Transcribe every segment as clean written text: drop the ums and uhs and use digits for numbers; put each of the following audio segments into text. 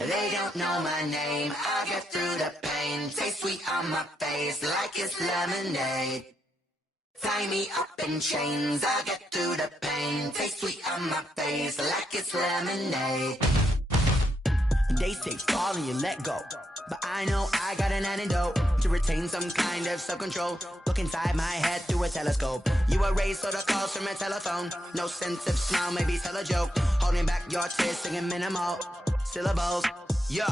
They don't know my name, I get through the pain. Taste sweet on my face like it's lemonade. Tie me up in chains, I get through the pain. Taste sweet on my face like it's lemonade. They say fall and you let go, but I know I got an antidote to retain some kind of self-control. Look inside my head through a telescope. You erase all the calls from a telephone. No sense of smile, maybe tell a joke. Holding back your tears, singing minimal syllables. Yeah,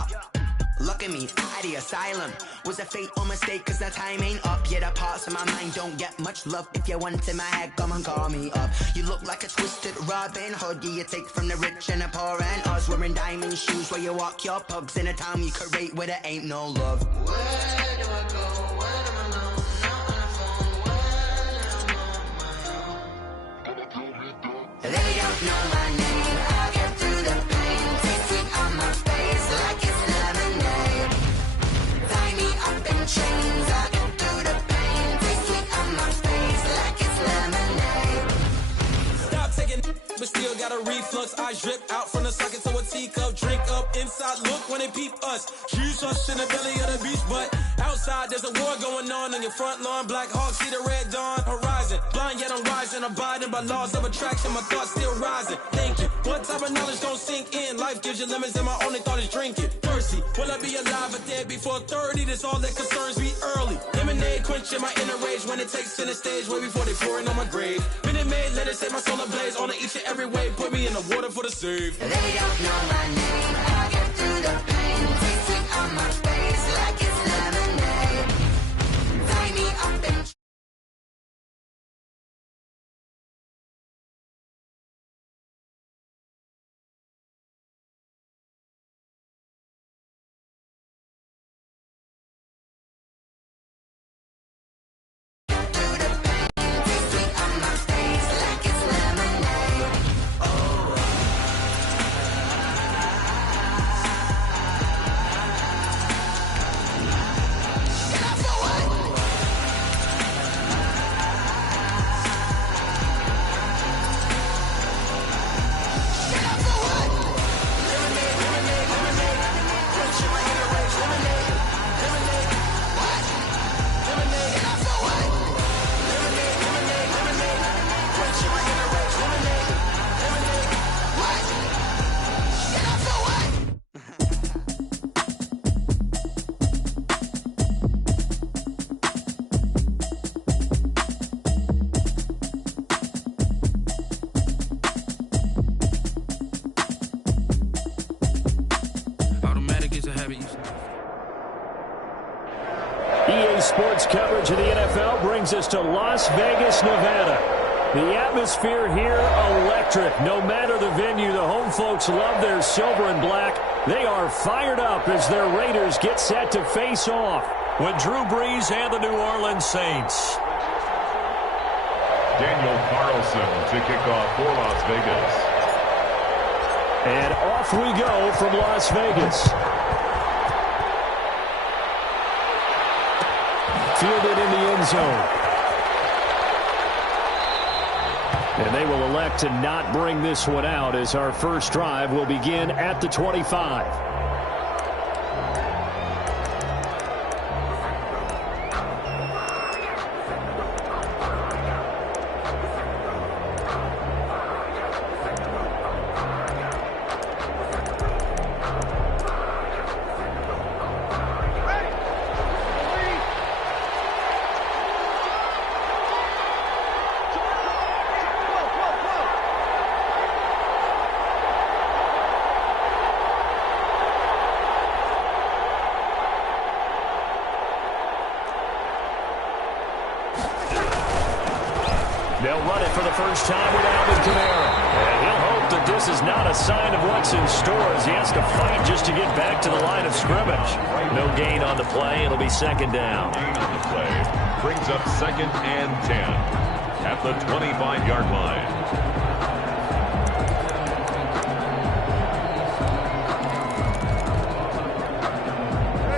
look at me, out of the asylum. Was a fate or mistake, cause the time ain't up. Yet the parts of my mind don't get much love. If you want in my head, come and call me up. You look like a twisted Robin Hood. Yeah, you take from the rich and the poor and us. Wearing diamond shoes where you walk your pugs in a town you create where there ain't no love. Where do I go? When I'm alone? Not on the phone. When I'm on my own. They don't know my name. I get through the pain. Taste sweet on my face like it's lemonade. Tie me up in chains. I get through the pain. Taste sweet on my face like it's lemonade. Stop taking, but still got a reflux. I drip out from the socket to a teacup. Drink up inside. Look when they peep us. Choose us in the belly of the beach, but outside there's a war going on your front lawn. Black Hawk see the red dawn horizon. Blind yet I'm rising, abiding by laws of attraction. My thoughts still rising. Thinking, what type of knowledge don't sink in? Life gives you limits, and my only thought is drinking. Thirsty, will I be alive or dead before 30? That's all that concerns me early. Lemonade quenching my inner rage when it takes center stage, way before they pour it on my grave. Minute Maid, let it set my soul ablaze on each and every way. Put me in the water for the save. They don't know my name. I get through the pain. Taste sweet on my face like it's lemonade. Tie me up in EA Sports coverage of the NFL brings us to Las Vegas, Nevada. The atmosphere here, electric. No matter the venue, the home folks love their silver and black. They are fired up as their Raiders get set to face off with Drew Brees and the New Orleans Saints. Daniel Carlson to kick off for Las Vegas. And off we go from Las Vegas. Fielded in the end zone. And they will elect to not bring this one out as our first drive will begin at the 25. They'll run it for the first time with Alvin Kamara. And he'll hope that this is not a sign of what's in store as he has to fight just to get back to the line of scrimmage. No gain on the play. It'll be second down. Gain on the play brings up 2nd and 10 at the 25-yard line.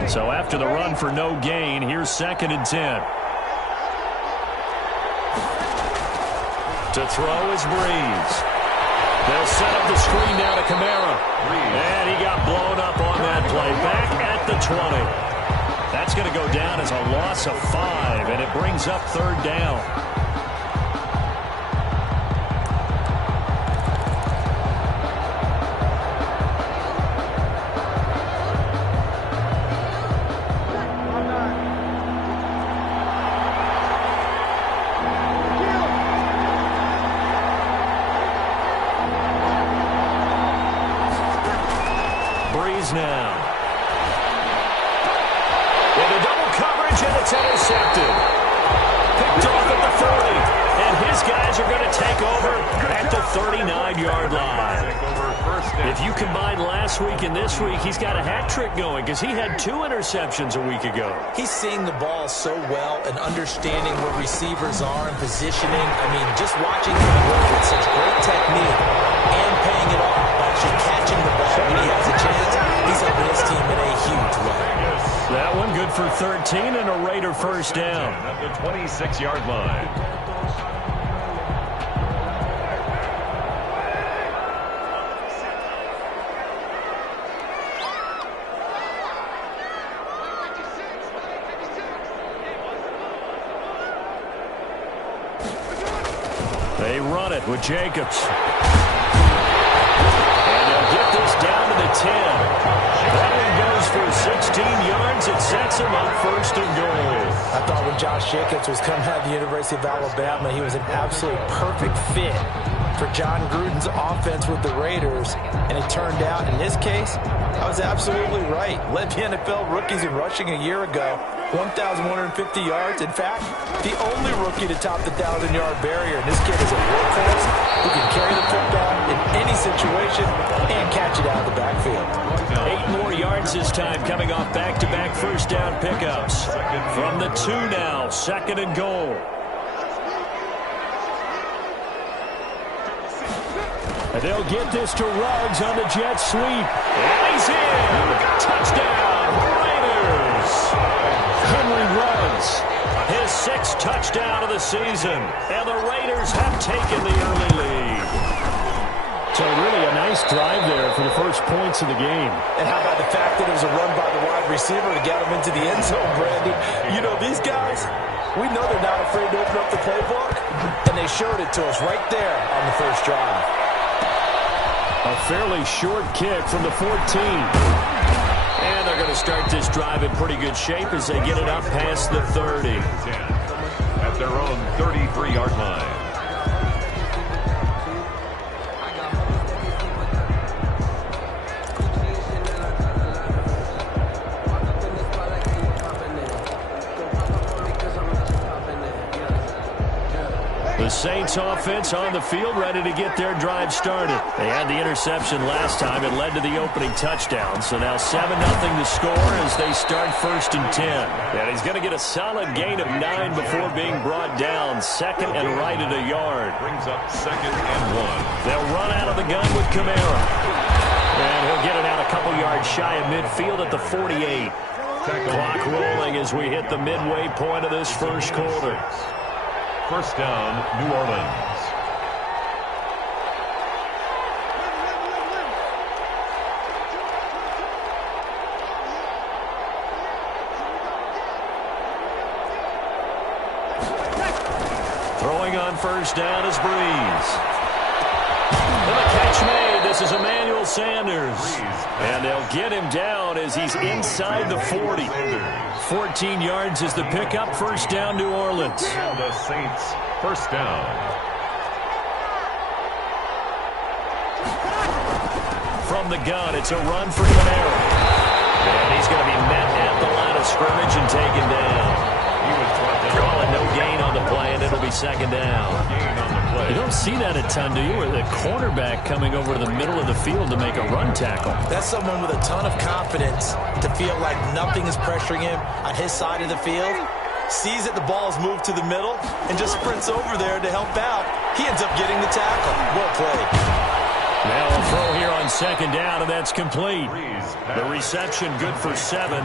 So after the run for no gain, here's 2nd and 10. To throw is Brees. They'll set up the screen now to Kamara. And he got blown up on 20. That's going to go down as a loss of 5, and it brings up third down. Now into double coverage, and it's intercepted. Picked off at the 40, and his guys are going to take over at the 39-yard line. If you combine last week and this week, he's got a hat trick going because he had 2 interceptions a week ago. He's seeing the ball so well and understanding where receivers are and positioning. I mean, just watching him work with such great technique and paying it off by actually catching the ball when he has a chance. He's helping his team in a huge way. That one good for 13 and a Raider first down. At the 26-yard line. They run it with Jacobs. And they'll get this down to the 10. That one goes for 16 yards. It sets him up first and goal. I thought when Josh Jacobs was coming out of the University of Alabama, he was an absolute perfect fit for John Gruden's offense with the Raiders. And it turned out, in this case, I was absolutely right. Led the NFL rookies in rushing a year ago. 1,150 yards. In fact, the only rookie to top the 1,000-yard barrier. And this kid is a workhorse who can carry the football in any situation and catch it out of the backfield. 8 more yards this time, coming off back-to-back first down pickups. From the 2 now, second and goal. And they'll get this to Ruggs on the jet sweep. And he's in! Touchdown, Raiders! Henry Ruggs, his 6th touchdown of the season. And the Raiders have taken the early lead. So really a nice drive there for the first points of the game. And how about the fact that it was a run by the wide receiver to get him into the end zone, Brandon? You know, these guys, we know they're not afraid to open up the playbook, and they showed it to us right there on the first drive. A fairly short kick from the 14. And they're going to start this drive in pretty good shape as they get it up past the 30. At their own 33-yard line. The Saints offense on the field, ready to get their drive started. They had the interception last time. It led to the opening touchdown. So now 7-0 to score as they start first and 10. And he's going to get a solid gain of 9 before being brought down. Second and right at a yard. Brings up second and 1. They'll run out of the gun with Kamara. And he'll get it out a couple yards shy of midfield at the 48. Clock rolling as we hit the midway point of this first quarter. First down, New Orleans. Throwing on first down is Breeze. And the catch made. This is Emmanuel Sanders. And they'll get him down as he's inside the 40. 14 yards is the pickup. First down, New Orleans. And the Saints, first down. From the gun, it's a run for Kamara. And he's going to be met at the line of scrimmage and taken down. Calling no gain on the play, and it'll be second down. You don't see that a ton, do you? Where the cornerback coming over to the middle of the field to make a run tackle. That's someone with a ton of confidence to feel like nothing is pressuring him on his side of the field. Sees that the ball is moved to the middle and just sprints over there to help out. He ends up getting the tackle. Well played. Now a throw here on second down, and that's complete. The reception good for 7.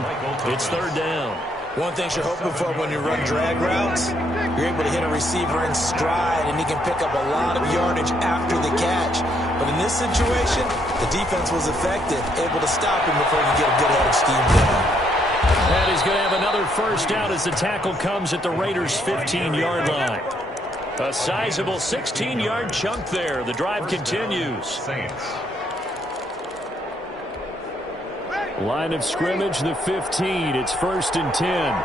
It's third down. One thing you're hoping for when you run drag routes, you're able to hit a receiver in stride, and he can pick up a lot of yardage after the catch. But in this situation, the defense was effective, able to stop him before he could get a good head of steam going. And he's going to have another first down as the tackle comes at the Raiders' 15-yard line. A sizable 16-yard chunk there. The drive continues. Saints. Line of scrimmage, the 15. It's 1st and 10.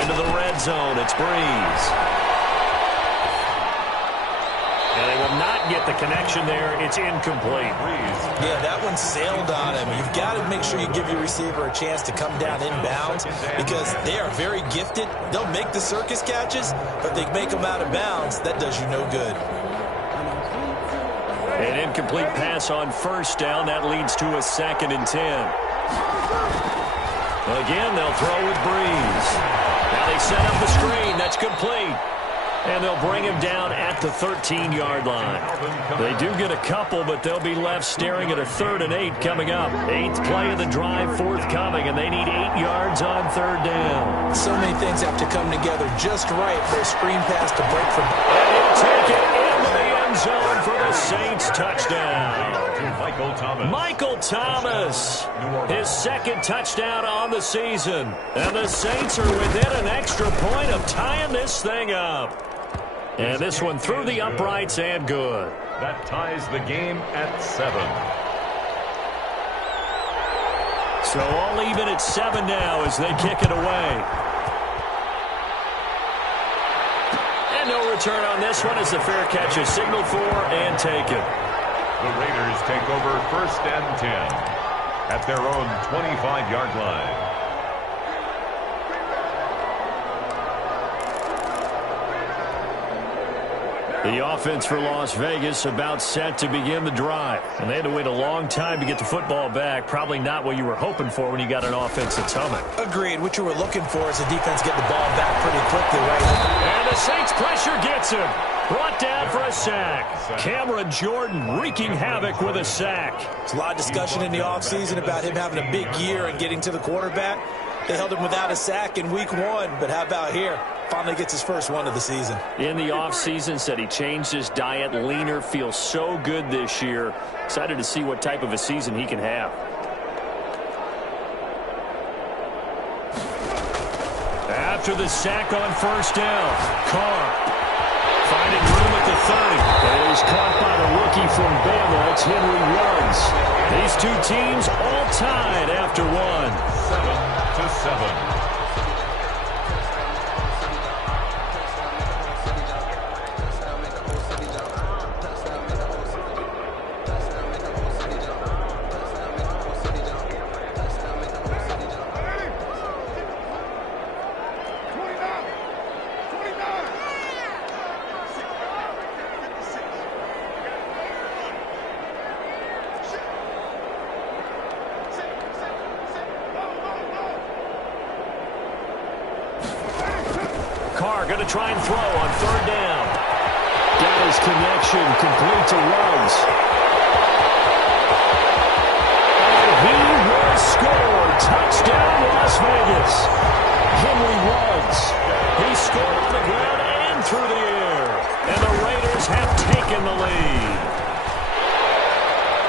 Into the red zone. It's Breeze. And they will not get the connection there. It's incomplete. Yeah, that one sailed on him. You've got to make sure you give your receiver a chance to come down inbounds because they are very gifted. They'll make the circus catches, but they make them out of bounds. That does you no good. An incomplete pass on first down. That leads to a 2nd and 10. Again, they'll throw with Breeze. Now they set up the screen. That's complete. And they'll bring him down at the 13-yard line. They do get a couple, but they'll be left staring at a 3rd and 8 coming up. 8th play of the drive forthcoming, and they need 8 yards on 3rd down. So many things have to come together just right for a screen pass to break from. And he'll take it into the end zone for the Saints touchdown. Michael Thomas, his 2nd touchdown on the season. And the Saints are within an extra point of tying this thing up. And this one through the uprights and good. That ties the game at 7. So all even at 7 now as they kick it away. And no return on this one as the fair catch is signaled for and taken. The Raiders take over 1st and 10 at their own 25-yard line. The offense for Las Vegas about set to begin the drive. And they had to wait a long time to get the football back. Probably not what you were hoping for when you got an offense that's humming. Agreed. What you were looking for is the defense getting the ball back pretty quickly, right? And the Saints pressure gets him. Brought down for a sack. Cameron Jordan wreaking havoc with a sack. There's a lot of discussion in the offseason about him having a big year and getting to the quarterback. They held him without a sack in week 1, but how about here? Finally gets his first one of the season. In the offseason, said he changed his diet, leaner, feels so good this year. Excited to see what type of a season he can have. After the sack on first down, Carr finding room at the 30. And he's caught by the rookie from Bama. It's Henry Ruggs. These two teams all tied after one. 7-7. Going to try and throw on third down. Got his connection complete to Ruggs. And he will score. Touchdown, Las Vegas. Henry Ruggs. He scored on the ground and through the air. And the Raiders have taken the lead.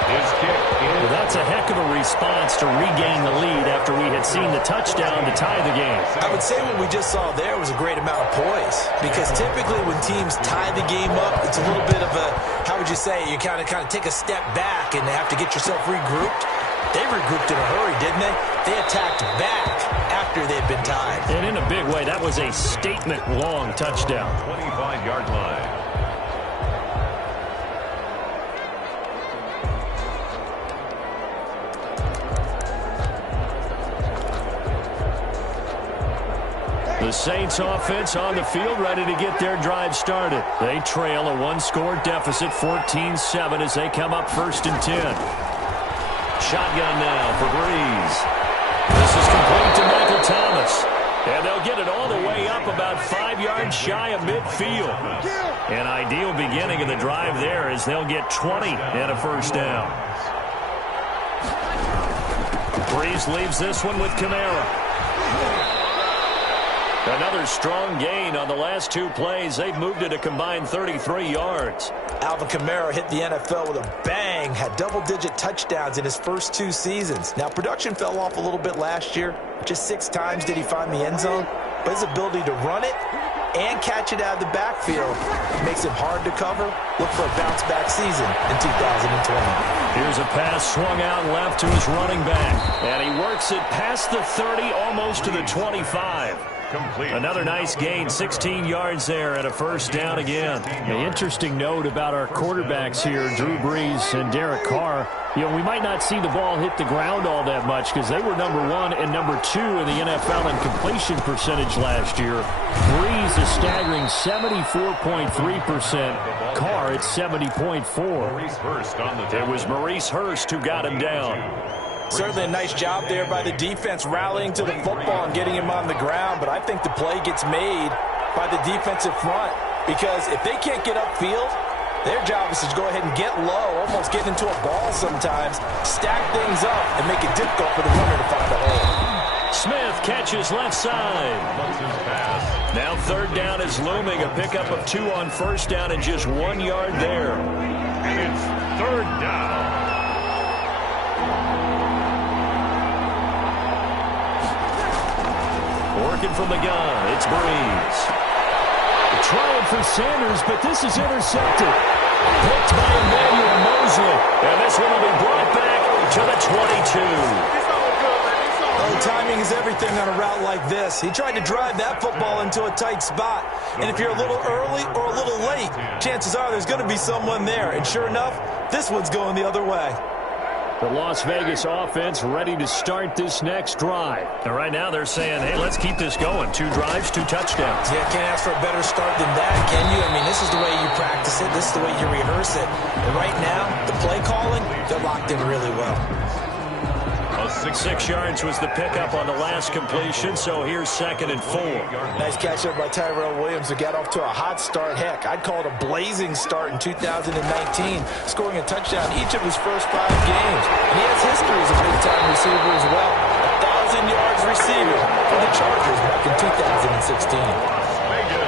His kick is... Well, that's a heck of a response to regain the lead after we had seen the touchdown to tie the game. I would say what we just saw there was a great amount of poise, because typically when teams tie the game up, it's a little bit of a, how would you say, you kind of take a step back and have to get yourself regrouped. They regrouped in a hurry, didn't they? They attacked back after they'd been tied. And in a big way, that was a statement-long touchdown. 25-yard line. The Saints offense on the field, ready to get their drive started. They trail a one-score deficit, 14-7, as they come up 1st and 10. Shotgun now for Breeze. This is complete to Michael Thomas. And they'll get it all the way up about 5 yards shy of midfield. An ideal beginning of the drive there as they'll get 20 and a first down. Breeze leaves this one with Kamara. Another strong gain on the last 2 plays. They've moved it a combined 33 yards. Alvin Kamara hit the NFL with a bang, had double-digit touchdowns in his first 2 seasons. Now, production fell off a little bit last year. Just 6 times did he find the end zone. But his ability to run it and catch it out of the backfield makes him hard to cover. Look for a bounce-back season in 2020. Here's a pass swung out left to his running back. And he works it past the 30, almost to the 25. Complete. Another nice gain, 16 yards there, and a first down again. An interesting note about our quarterbacks here, Drew Brees and Derek Carr. You know, we might not see the ball hit the ground all that much because they were number 1 and number 2 in the NFL in completion percentage last year. Brees is staggering 74.3%. Carr at 70.4. It was Maurice Hurst who got him down. Certainly a nice job there by the defense rallying to the football and getting him on the ground, but I think the play gets made by the defensive front because if they can't get upfield, their job is to go ahead and get low, almost get into a ball sometimes, stack things up, and make it difficult for the runner to find a hole. Smith catches left side. Now 3rd down is looming, a pickup of 2 on first down and just 1 yard there. And it's 3rd down. Working from the gun, it's Brees. Trying for Sanders, but this is intercepted. Picked by Emmanuel Mosley. And this one will be brought back to the 22. Oh, timing is everything on a route like this. He tried to drive that football into a tight spot. And if you're a little early or a little late, chances are there's going to be someone there. And sure enough, this one's going the other way. The Las Vegas offense ready to start this next drive. And right now they're saying, hey, let's keep this going. 2 drives, 2 touchdowns. Yeah, can't ask for a better start than that, can you? I mean, this is the way you practice it. This is the way you rehearse it. And right now, the play calling, they're locked in really well. 6 yards was the pickup on the last completion, so here's 2nd and 4. Nice catch up by Tyrell Williams, who got off to a hot start. Heck, I'd call it a blazing start in 2019, scoring a touchdown each of his first 5 games. And he has history as a big-time receiver as well. 1,000 yards receiving for the Chargers back in 2016.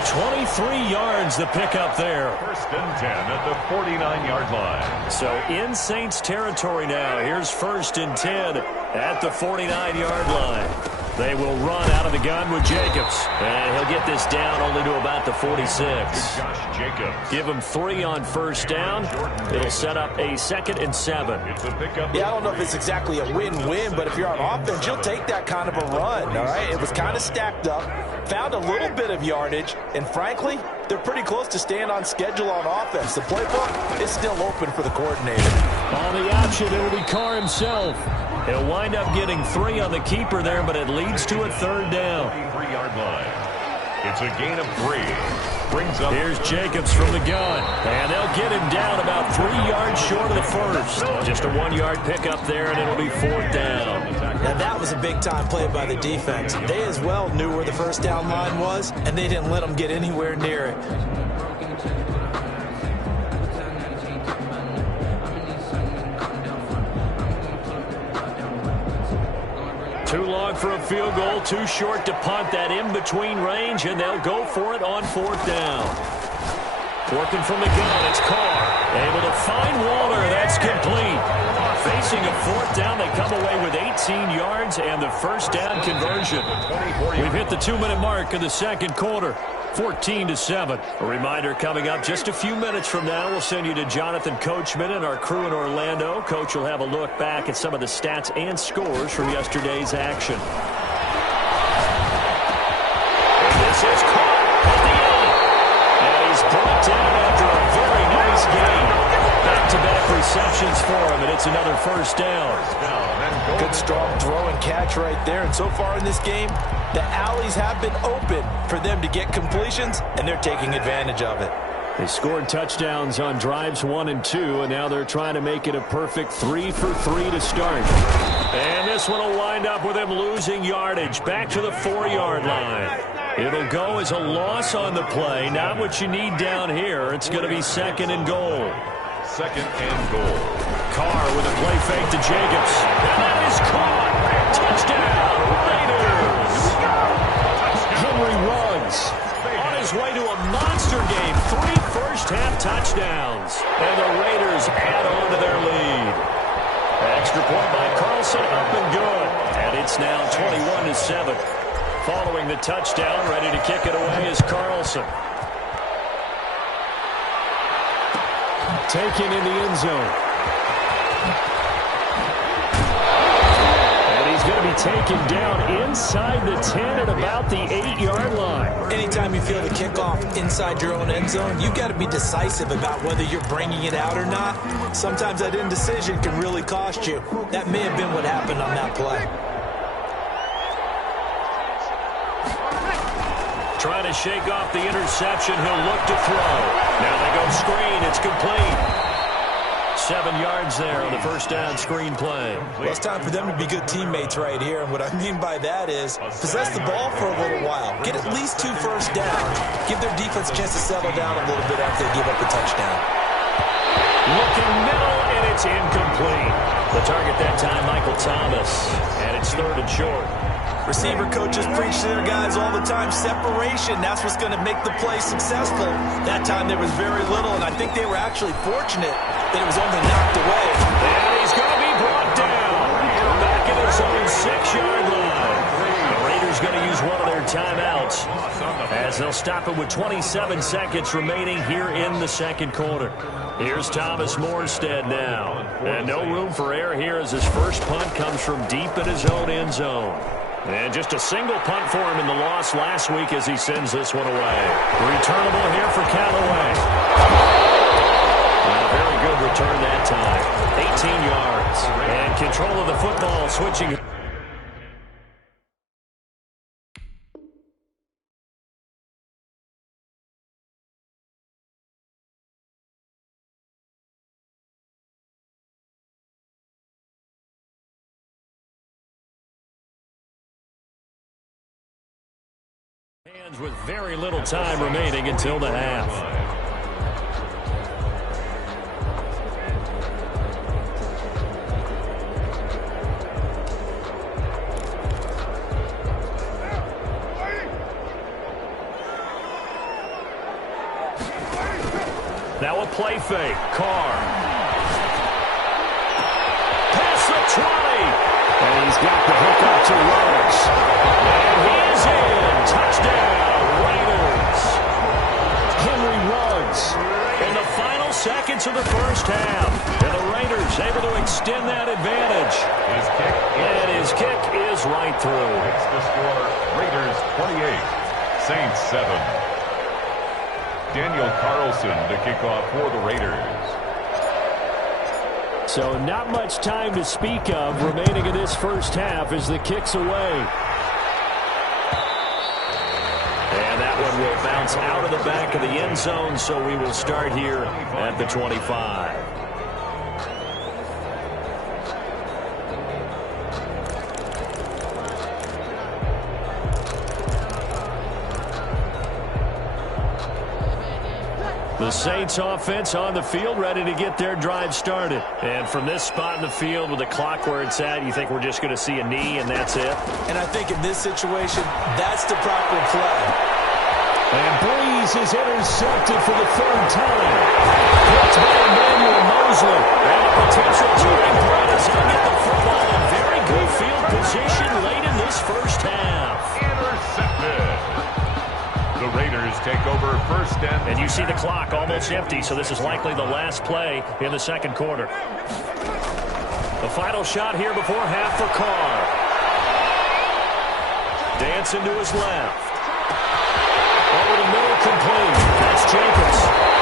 23 yards the pickup there. 1st and 10 at the 49-yard line. So in Saints territory now. Here's 1st and 10 at the 49-yard line. They will run out of the gun with Jacobs. And he'll get this down only to about the 46. Josh Jacobs. Give him 3 on first down. It'll set up a 2nd and 7. It's a pickup. Yeah, I don't know if it's exactly a win-win, but if you're on offense, you'll take that kind of a run, all right? It was kind of stacked up, found a little bit of yardage, and frankly, they're pretty close to staying on schedule on offense. The playbook is still open for the coordinator. On the option, it'll be Carr himself. He'll wind up getting 3 on the keeper there, but it leads to a 3rd down. 3-yard line. It's a gain of 3. Brings up. Here's Jacobs from the gun. And they'll get him down about 3 yards short of the first. Just a 1-yard pickup there, and it'll be 4th down. Now, that was a big-time play by the defense. They as well knew where the first down line was, and they didn't let them get anywhere near it. Too long for a field goal, too short to punt. That in-between range, and they'll go for it on 4th down. Working from the gun, it's Carr. Able to find Waller, that's complete. Facing a 4th down, they come away with 18 yards and the first down conversion. We've hit the 2-minute mark of the 2nd quarter. 14-7. A reminder coming up just a few minutes from now. We'll send you to Jonathan Coachman and our crew in Orlando. Coach will have a look back at some of the stats and scores from yesterday's action. And this is caught at the end. And he's brought down after a very nice game. Back-to-back receptions for him, and it's another first down. Good strong throw and catch right there. And so far in this game, the alleys have been open for them to get completions, and they're taking advantage of it. They scored touchdowns on drives 1 and 2, and now they're trying to make it a perfect 3 for 3 to start. And this one will wind up with him losing yardage back to the 4-yard line. It'll go as a loss on the play. Not what you need down here. It's going to be 2nd and goal. 2nd and goal. Carr with a play fake to Jacobs. And that is caught. Touchdown, Raiders. Henry his way to a monster game. 3 first-half touchdowns. And the Raiders add on to their lead. Extra point by Carlson, up and good. And it's now 21-7. Following the touchdown, ready to kick it away is Carlson. Taken in the end zone. And he's going to be taken down inside the 10 at about the 8-yard line. Anytime you feel the kickoff inside your own end zone, you've got to be decisive about whether you're bringing it out or not. Sometimes that indecision can really cost you. That may have been what happened on that play. Trying to shake off the interception. He'll look to throw. Now they go screen. It's complete. 7 yards there on the first down screen play. Well, it's time for them to be good teammates right here. And what I mean by that is possess the ball for a little while. Get at least 2 first downs. Give their defense a chance to settle down a little bit after they give up a touchdown. Looking middle, and it's incomplete. The target that time, Michael Thomas. And it's 3rd and short. Receiver coaches preach to their guys all the time. Separation, that's what's going to make the play successful. That time there was very little, and I think they were actually fortunate that it was only knocked away. And he's going to be brought down. Back at his own 6-yard line. The Raiders going to use one of their timeouts as they'll stop it with 27 seconds remaining here in the second quarter. Here's Thomas Morstead now. And no room for error here as his first punt comes from deep in his own end zone. And just a single punt for him in the loss last week as he sends this one away. Returnable here for Callaway. And a very good return that time. 18 yards. And control of the football switching. Hands with very little time remaining until the half. Now a play fake. Carr. Past the 20. And he's got the hook up to Rhodes. And he is in. Touchdown, Raiders. Henry Ruggs in the final seconds of the first half. And the Raiders able to extend that advantage. His kick is right through. It's the score, Raiders 28, Saints 7. Daniel Carlson to kick off for the Raiders. So not much time to speak of remaining in this first half as the kick's away. And that one will bounce out of the back of the end zone, so we will start here at the 25. The Saints offense on the field, ready to get their drive started. And from this spot in the field with the clock where it's at, you think we're just going to see a knee and that's it? And I think in this situation, that's the proper play. And Breeze is intercepted for the 3rd time. Picked by Emmanuel Mosley. And a potential turning point as he'll get the football in very good field position late in this first half. Intercepted. The Raiders take over first and you see the clock almost empty, so this is likely the last play in the second quarter. The final shot here before half for Carr. Dancing to his left. Over the middle, complete. That's Jacobs.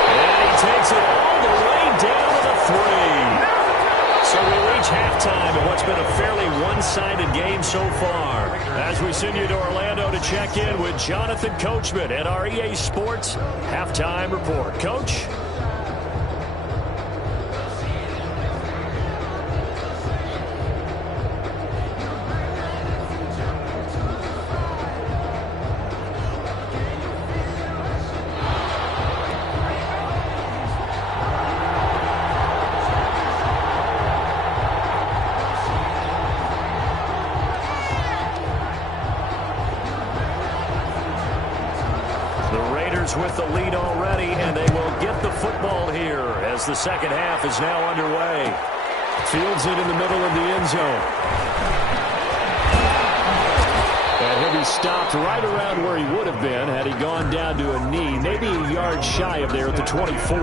And he takes it all the way down to the 3. So we reach halftime in what's been a fairly one-sided game so far. As we send you to Orlando to check in with Jonathan Coachman at our EA Sports Halftime Report. Coach? Raiders with the lead already, and they will get the football here as the second half is now underway. Fields it in the middle of the end zone. And he'll be stopped right around where he would have been had he gone down to a knee, maybe a yard shy of there at the 24.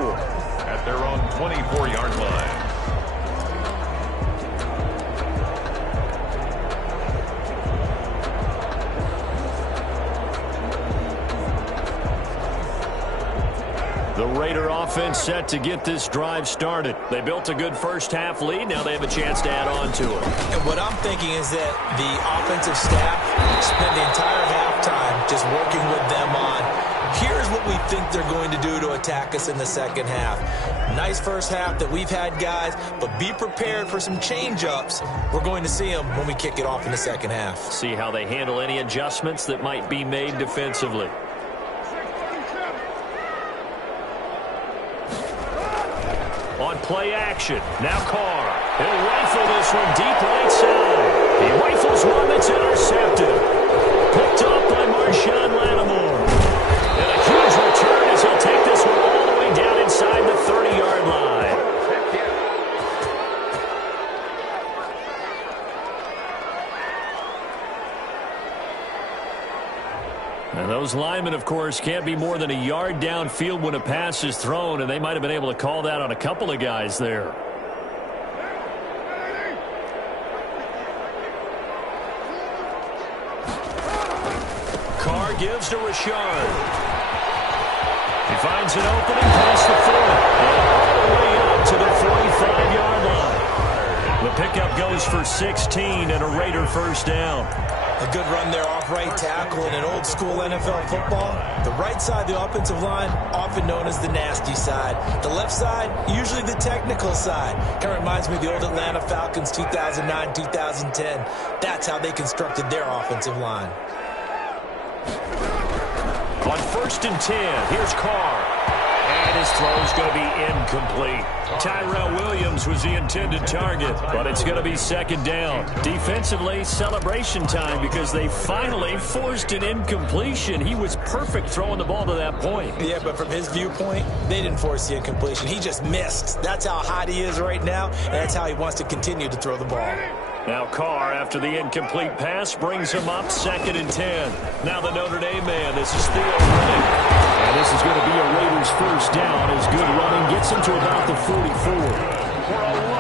At their own 24-yard line. The Raider offense set to get this drive started. They built a good first-half lead. Now they have a chance to add on to it. And what I'm thinking is that the offensive staff spent the entire halftime just working with them on, here's what we think they're going to do to attack us in the second half. Nice first half that we've had, guys, but be prepared for some change-ups. We're going to see them when we kick it off in the second half. See how they handle any adjustments that might be made defensively. On play action, now Carr. He'll rifle this one deep right side. He rifles one that's intercepted. Picked up by Marshawn Lattimore. And a huge return as he'll take this one all the way down inside the 30-yard line. And those linemen, of course, can't be more than a yard downfield when a pass is thrown, and they might have been able to call that on a couple of guys there. Carr gives to Rashard. He finds an opening past the 40, and all the way up to the 45-yard line. The pickup goes for 16 and a Raider first down. A good run there off right tackle in an old-school NFL football. The right side of the offensive line, often known as the nasty side. The left side, usually the technical side. Kind of reminds me of the old Atlanta Falcons 2009, 2010. That's how they constructed their offensive line. On 1st and 10, here's Carr. And his throw's going to be incomplete. Tyrell Williams was the intended target, but it's going to be second down. Defensively, celebration time because they finally forced an incompletion. He was perfect throwing the ball to that point. Yeah, but from his viewpoint, they didn't force the incompletion. He just missed. That's how hot he is right now, and that's how he wants to continue to throw the ball. Now Carr, after the incomplete pass, brings him up 2nd and 10. Now the Notre Dame man, this is Theo running. And this is going to be a Raiders first down as good running gets him to about the 44.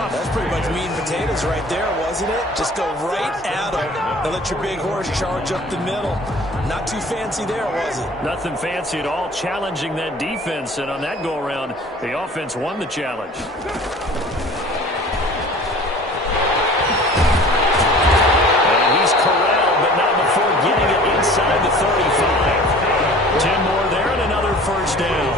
That's pretty much meat and potatoes right there, wasn't it? Just go right at him and let your big horse charge up the middle. Not too fancy there, was it? Nothing fancy at all, challenging that defense. And on that go-around, the offense won the challenge. Corralled, but not before getting it inside the 35. 10 more there and another first down.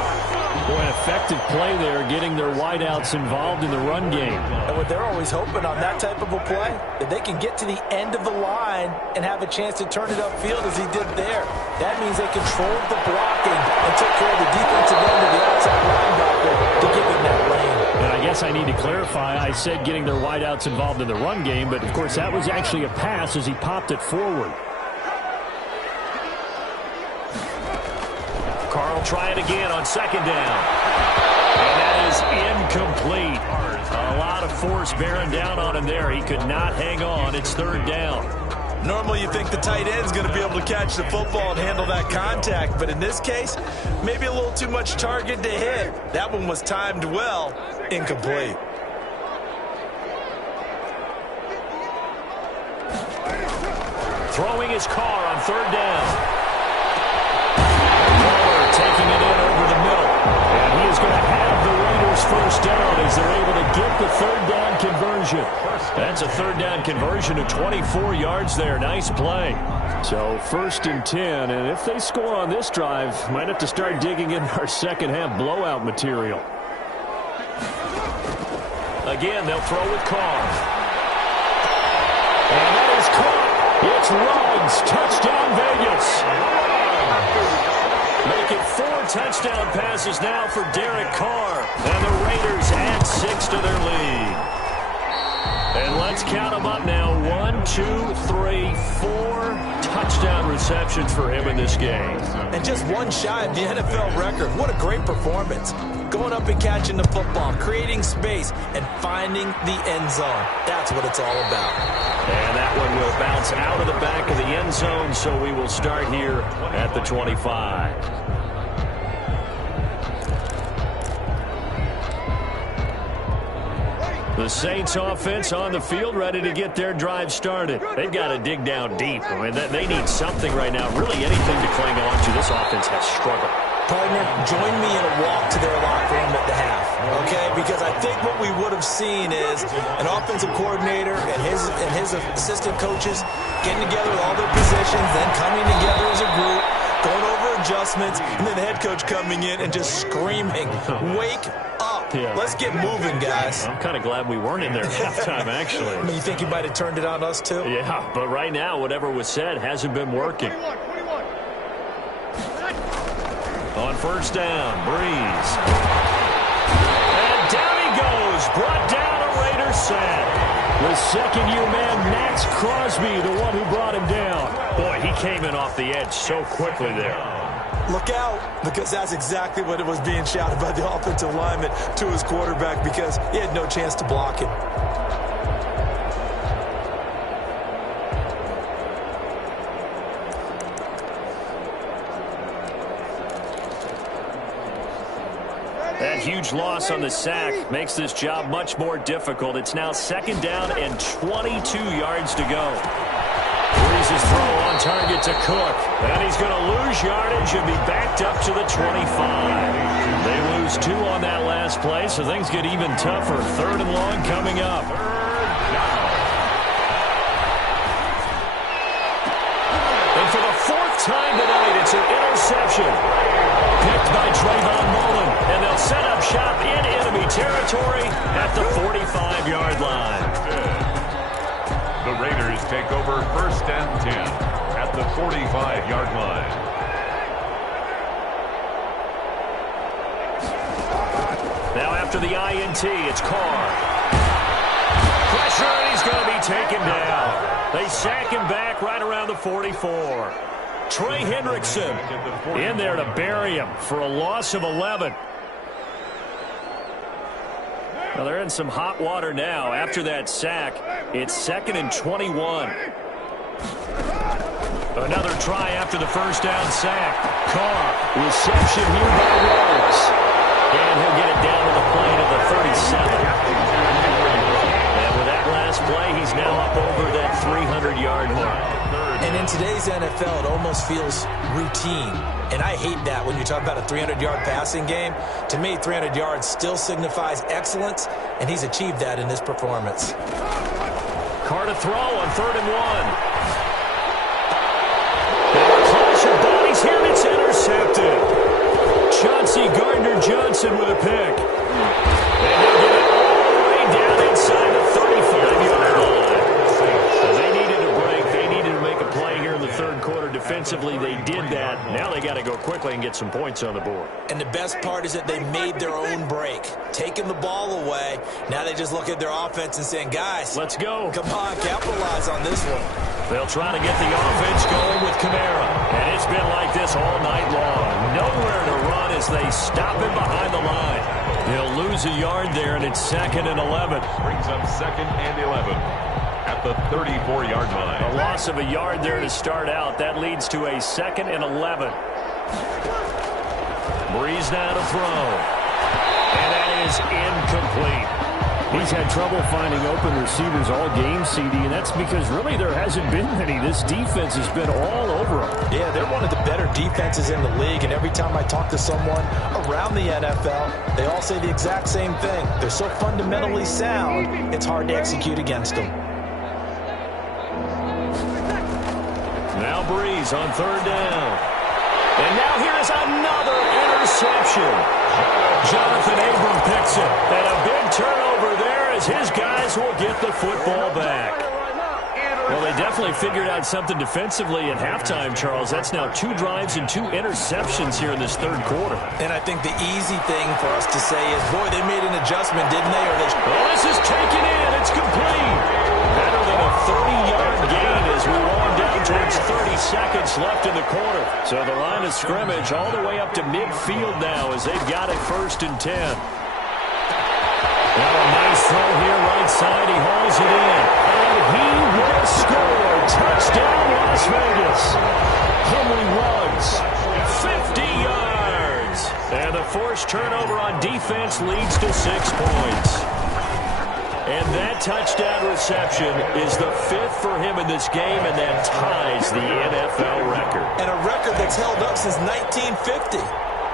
Boy, an effective play there, getting their wideouts involved in the run game. And what they're always hoping on that type of a play, that they can get to the end of the line and have a chance to turn it upfield as he did there. That means they controlled the blocking and took care of the defensive end of the outside linebacker to give him that lane. And I guess I need to clarify, I said getting their wideouts involved in the run game, but of course that was actually a pass as he popped it forward. Carl try it again on 2nd down. And that is incomplete. A lot of force bearing down on him there. He could not hang on. It's 3rd down. Normally you think the tight end's going to be able to catch the football and handle that contact, but in this case, maybe a little too much target to hit. That one was timed well. Incomplete. Throwing his Carr on 3rd down. Waller taking it in over the middle. And he is going to have the Raiders first down as they're able to get the 3rd down conversion. That's a 3rd down conversion of 24 yards there. Nice play. So 1st and 10, and if they score on this drive, might have to start digging in our second half blowout material. Again, they'll throw with Carr. And that is caught. It's Ruggs. Touchdown, Vegas. Make it 4 touchdown passes now for Derek Carr. And the Raiders add 6 to their lead. And let's Let's count them up now. 1, 2, 3, 4 touchdown receptions for him in this game. And just one shy of the NFL record. What a great performance. Going up and catching the football, creating space, and finding the end zone. That's what it's all about. And that one will bounce out of the back of the end zone, so we will start here at the 25. The Saints offense on the field, ready to get their drive started. They've got to dig down deep. I mean, they need something right now, really anything to cling on to. This offense has struggled. Partner, join me in a walk to their locker room at the half, okay? Because I think what we would have seen is an offensive coordinator and his assistant coaches getting together with all their positions, then coming together as a group, going over adjustments, and then the head coach coming in and just screaming, "Wake up. Yeah. Let's get moving, guys." I'm kind of glad we weren't in there at halftime, actually. I mean, you think you might have turned it on us, too? Yeah, but right now, whatever was said hasn't been working. On first down, Breeze. And down he goes. Brought down a Raider sack. The second-year man, Max Crosby, the one who brought him down. Boy, he came in off the edge so quickly there. Look out, because that's exactly what it was being shouted by the offensive lineman to his quarterback, because he had no chance to block it. That huge loss on the sack makes this job much more difficult. It's now second down and 22 yards to go. Breeze's throw on target to Cook. And he's going to lose yardage and be backed up to the 25. They lose 2 on that last play, so things get even tougher. Third and long coming up. And for the 4th time tonight, it's an interception. Picked by Trayvon Mullen. And they'll set up shop in enemy territory at the 45-yard line. The Raiders take over first and 10 at the 45-yard line. Now after the INT, it's Carr. Pressure, and he's going to be taken down. They sack him back right around the 44. Trey Hendrickson in there to bury him for a loss of 11. Well, they're in some hot water now. After that sack, it's 2nd and 21. Another try after the first down sack. Carr, reception here by Rhodes. And he'll get it down to the plane of the 37. And with that last play, he's now up over that 300-yard mark. And in today's NFL, it almost feels routine. And I hate that when you talk about a 300-yard passing game. To me, 300 yards still signifies excellence, and he's achieved that in this performance. Carr to throw on 3rd and 1. Clash of bodies here, and it's intercepted. Chauncey Gardner-Johnson with a pick. And he'll get it all the way down inside the 35-yard line. So they needed a break. They needed to make a play here in the third quarter. Defensively, they did that. Now they got to go quickly and get some points on the board. And the best part is that they made their own break, taking the ball away. Now they just look at their offense and saying, guys, let's go. Come on, capitalize on this one. They'll try to get the offense going with Kamara. And it's been like this all night long. Nowhere to run as they stop him behind the line. He'll lose a yard there, and it's 2nd and 11. Brings up 2nd and 11 at the 34-yard line. A loss of a yard there to start out. That leads to a 2nd and 11. Breeze now to throw. And that is incomplete. He's had trouble finding open receivers all game, CD, and that's because really there hasn't been many. This defense has been all over him. Yeah, they're one of the better defenses in the league, and every time I talk to someone around the NFL, they all say the exact same thing. They're so fundamentally sound, it's hard to execute against them. Now Breeze on 3rd down. And now here is another interception. Jonathan Abram picks it. And a big turnover there as his guys will get the football back. Well, they definitely figured out something defensively at halftime, Charles. That's now 2 drives and 2 interceptions here in this third quarter. And I think the easy thing for us to say is, boy, they made an adjustment, didn't they? Well, this is taken in. It's complete. So the line of scrimmage all the way up to midfield now as they've got it 1st and 10. Now a nice throw here right side. He hauls it in. And he will score. Touchdown, Las Vegas. Henry Ruggs, 50 yards. And the forced turnover on defense leads to 6 points. And that touchdown reception is the 5th for him in this game, and that ties the NFL record. And a record that's held up since 1950.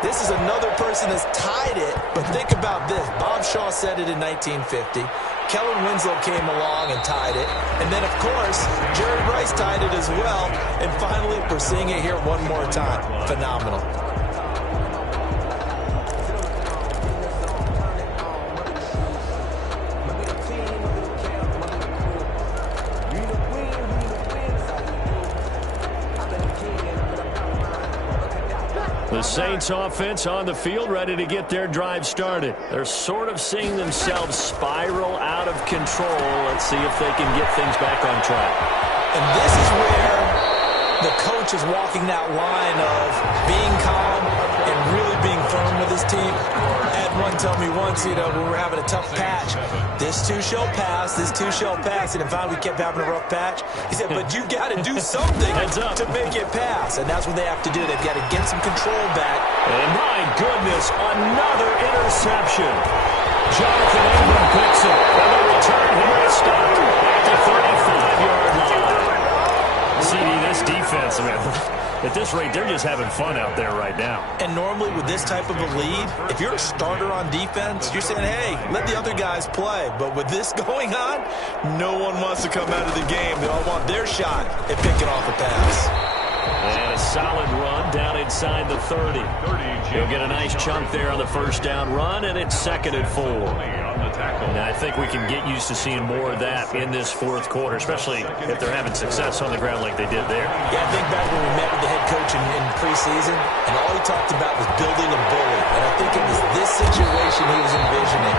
This is another person that's tied it, but think about this. Bob Shaw said it in 1950. Kellen Winslow came along and tied it. And then, of course, Jerry Rice tied it as well. And finally, we're seeing it here one more time. Phenomenal. The Saints offense on the field, ready to get their drive started. They're sort of seeing themselves spiral out of control. Let's see if they can get things back on track. And this is where the coach is walking that line of being calm and really being firm with his team. I had one tell me once, when we were having a tough patch, this too shall pass, this too shall pass. And finally we kept having a rough patch. He said, but you got to do something to make it pass. And that's what they have to do. They've got to get some control back. And my goodness, another interception. Jonathan Ingram picks it. And the return here is stopped at the 35-yard line. CD, this defense, at this rate, they're just having fun out there right now. And normally with this type of a lead, if you're a starter on defense, you're saying, hey, let the other guys play. But with this going on, no one wants to come out of the game. They all want their shot at picking off a pass. And a solid run down inside the 30. He'll get a nice chunk there on the first down run, and it's 2nd and 4. And I think we can get used to seeing more of that in this 4th quarter, especially if they're having success on the ground like they did there. Yeah, I think back when we met with the head coach in preseason, and all he talked about was building a bully. And I think it was this situation he was envisioning.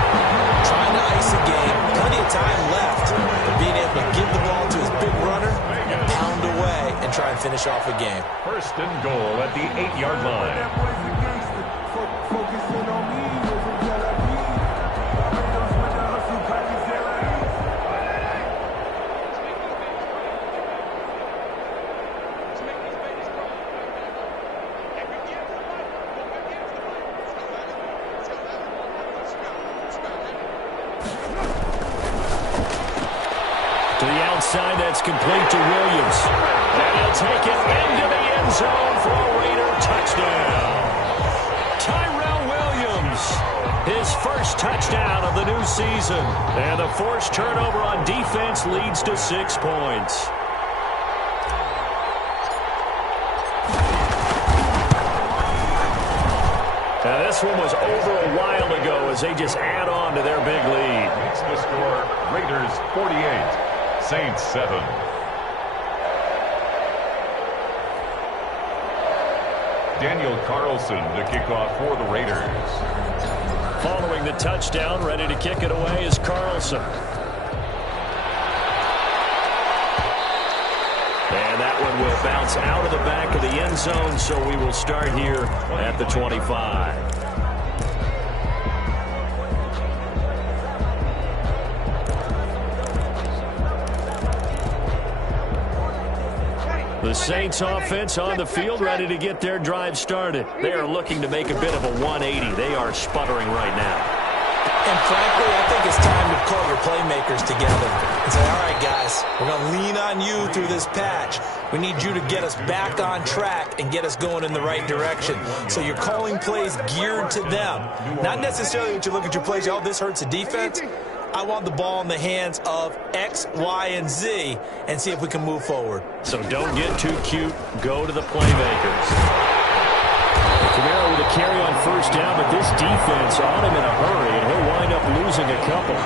Trying to ice a game, plenty of time left, but being able to give the ball to his big runner and pound away and try and finish off a game. 1st and goal at the 8-yard line. To the outside, that's complete to Williams. And he'll take it into the end zone for a Raider touchdown. Tyrell Williams, his first touchdown of the new season. And the forced turnover on defense leads to 6 points. Now this one was over a while ago as they just add on to their big lead. Makes the score Raiders 48. Saints 7. Daniel Carlson to kick off for the Raiders. Following the touchdown, ready to kick it away is Carlson. And that one will bounce out of the back of the end zone, so we will start here at the 25. The Saints offense on the field, ready to get their drive started. They are looking to make a bit of a 180. They are sputtering right now. And frankly, I think it's time to call your playmakers together and say, all right, guys, we're going to lean on you through this patch. We need you to get us back on track and get us going in the right direction. So you're calling plays geared to them. Not necessarily that you look at your plays, oh, this hurts the defense. I want the ball in the hands of X, Y, and Z and see if we can move forward. So don't get too cute. Go to the playmakers. Camaro with a carry on first down, but this defense on him in a hurry, and he'll wind up losing a couple.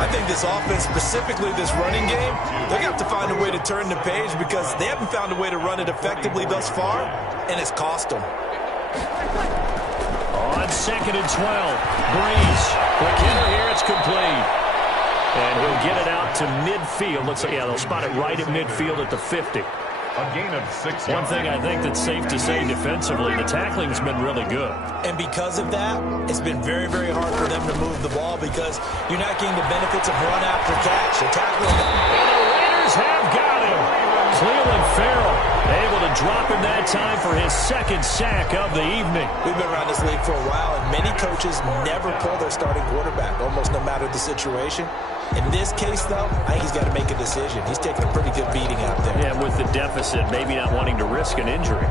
I think this offense, specifically this running game, they're going to have to find a way to turn the page because they haven't found a way to run it effectively thus far, and it's cost them. On 2nd and 12, Breeze. Quick hitter here, it's complete. And he'll get it out to midfield. Looks like, yeah, they'll spot it right at midfield at the 50. A gain of 6 yards. One thing I think that's safe to say defensively, the tackling's been really good. And because of that, it's been very, very hard for them to move the ball because you're not getting the benefits of run after catch. The tackling. And the Raiders have got him. Cleveland Farrell able to drop him that time for his second sack of the evening. We've been around this league for a while, and many coaches never pull their starting quarterback, almost no matter the situation. In this case, though, I think he's got to make a decision. He's taking a pretty good beating out there. Yeah, with the deficit, maybe not wanting to risk an injury.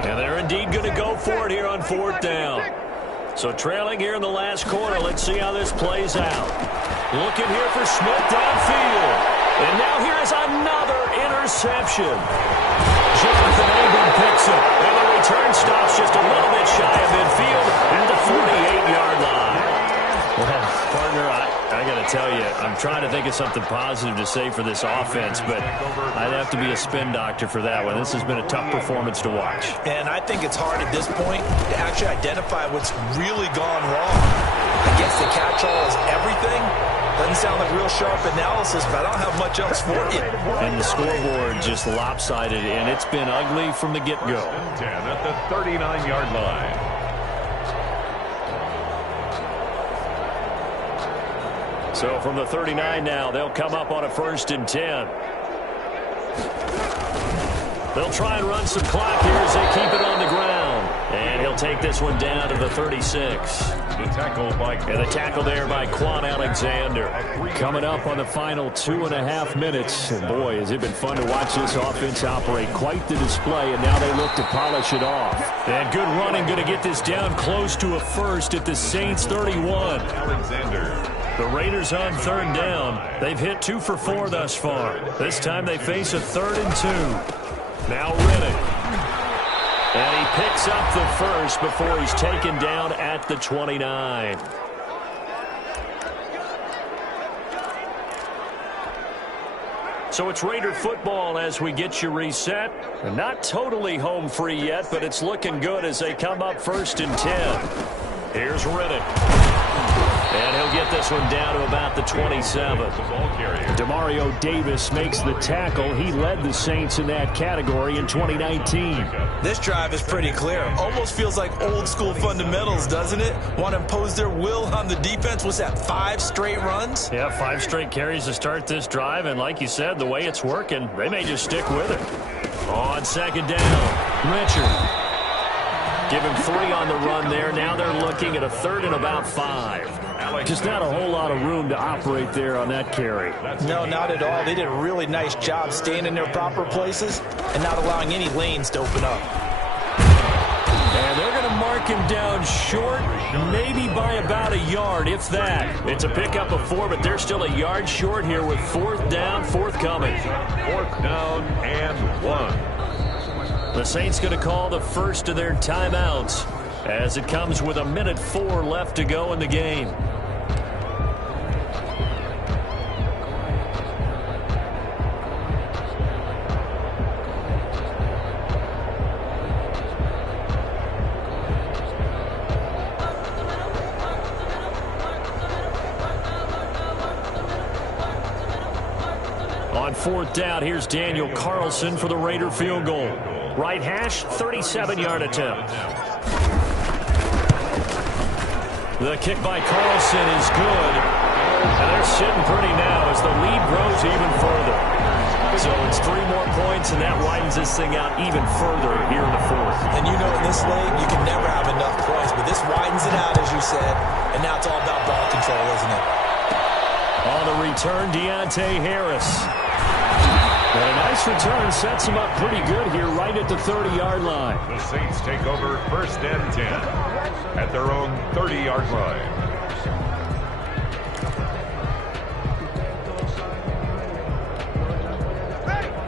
And they're indeed going to go for it here on 4th down. So trailing here in the last quarter, let's see how this plays out. Looking here for Smith downfield. And now here is another interception. Jonathan Abram picks it. And the return stops just a little bit shy of midfield at the 48-yard line. Well, partner, I got to tell you, I'm trying to think of something positive to say for this offense, but I'd have to be a spin doctor for that one. This has been a tough performance to watch. And I think it's hard at this point to actually identify what's really gone wrong. I guess the catch-all is everything. Doesn't sound like real sharp analysis, but I don't have much else for you. And the scoreboard just lopsided, and it's been ugly from the get-go. 10 at the 39-yard line. So from the 39 now, they'll come up on a 1st and 10. They'll try and run some clock here as they keep it on the ground. And he'll take this one down to the 36. The tackle by And the tackle there by Quan Alexander. Coming up on the final 2.5 minutes. And boy, has it been fun to watch this offense operate. Quite the display, and now they look to polish it off. And good running, going to get this down close to a first at the Saints 31. Alexander. The Raiders on 3rd down. They've hit 2 for 4 thus far. This time they face a 3rd and 2. Now Riddick. And he picks up the first before he's taken down at the 29. So it's Raider football as we get you reset. And not totally home free yet, but it's looking good as they come up 1st and 10. Here's Riddick. And he'll get this one down to about the 27. Demario Davis makes the tackle. He led the Saints in that category in 2019. This drive is pretty clear. Almost feels like old school fundamentals, doesn't it? Want to impose their will on the defense. Was that 5 straight runs? Yeah, 5 straight carries to start this drive. And like you said, the way it's working, they may just stick with it. On 2nd down, Richard. Give him 3 on the run there. Now they're looking at a 3rd and about 5. Just not a whole lot of room to operate there on that carry. No, not at all. They did a really nice job staying in their proper places and not allowing any lanes to open up. And they're going to mark him down short, maybe by about a yard, if that. It's a pickup of 4, but they're still a yard short here with 4th down, forthcoming. 4th down and 1. The Saints going to call the first of their timeouts as it comes with 1:04 left to go in the game. On 4th down, here's Daniel Carlson for the Raider field goal. Right hash, 37-yard attempt. The kick by Carlson is good. And they're sitting pretty now as the lead grows even further. So it's 3 more points, and that widens this thing out even further here in the 4th. And you know in this league, you can never have enough points. But this widens it out, as you said. And now it's all about ball control, isn't it? On the return, Deontay Harris. And a nice return sets him up pretty good here right at the 30-yard line. The Saints take over 1st and 10 at their own 30-yard line.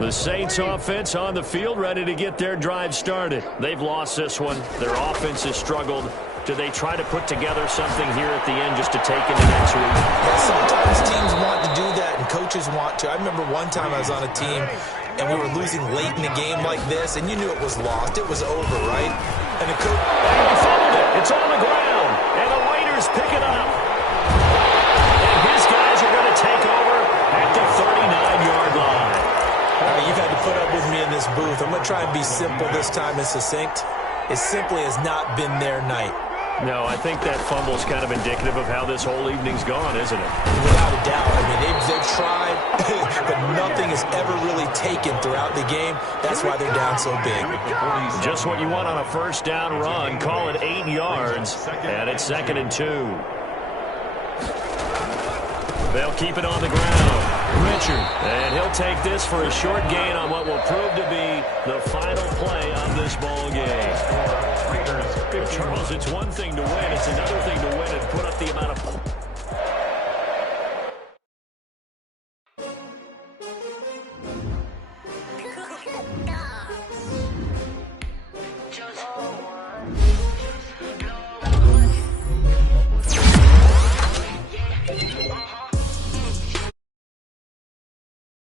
The Saints offense on the field ready to get their drive started. They've lost this one. Their offense has struggled. Do they try to put together something here at the end just to take into next week? Yeah, sometimes teams want to do that and coaches want to. I remember one time I was on a team and we were losing late in the game like this, and you knew it was lost. It was over, right? And the coach... And he fumbled it. It's on the ground. And the Raiders pick it up. And his guys are going to take over at the 39-yard line. You've had to put up with me in this booth be simple this time and succinct. It simply has not been their night. No, I think that fumble's kind of indicative of how this whole evening's gone, isn't it? Without a doubt. I mean, they've tried, but nothing is ever really taken throughout the game. That's why they're down so big. Just what you want on a first down run. Call it 8 yards, and it's 2nd and 2. They'll keep it on the ground. Richard, and he'll take this for a short gain on what will prove to be the final play of this ball game. Charles, it's one thing to win. It's another thing to win and put up the amount of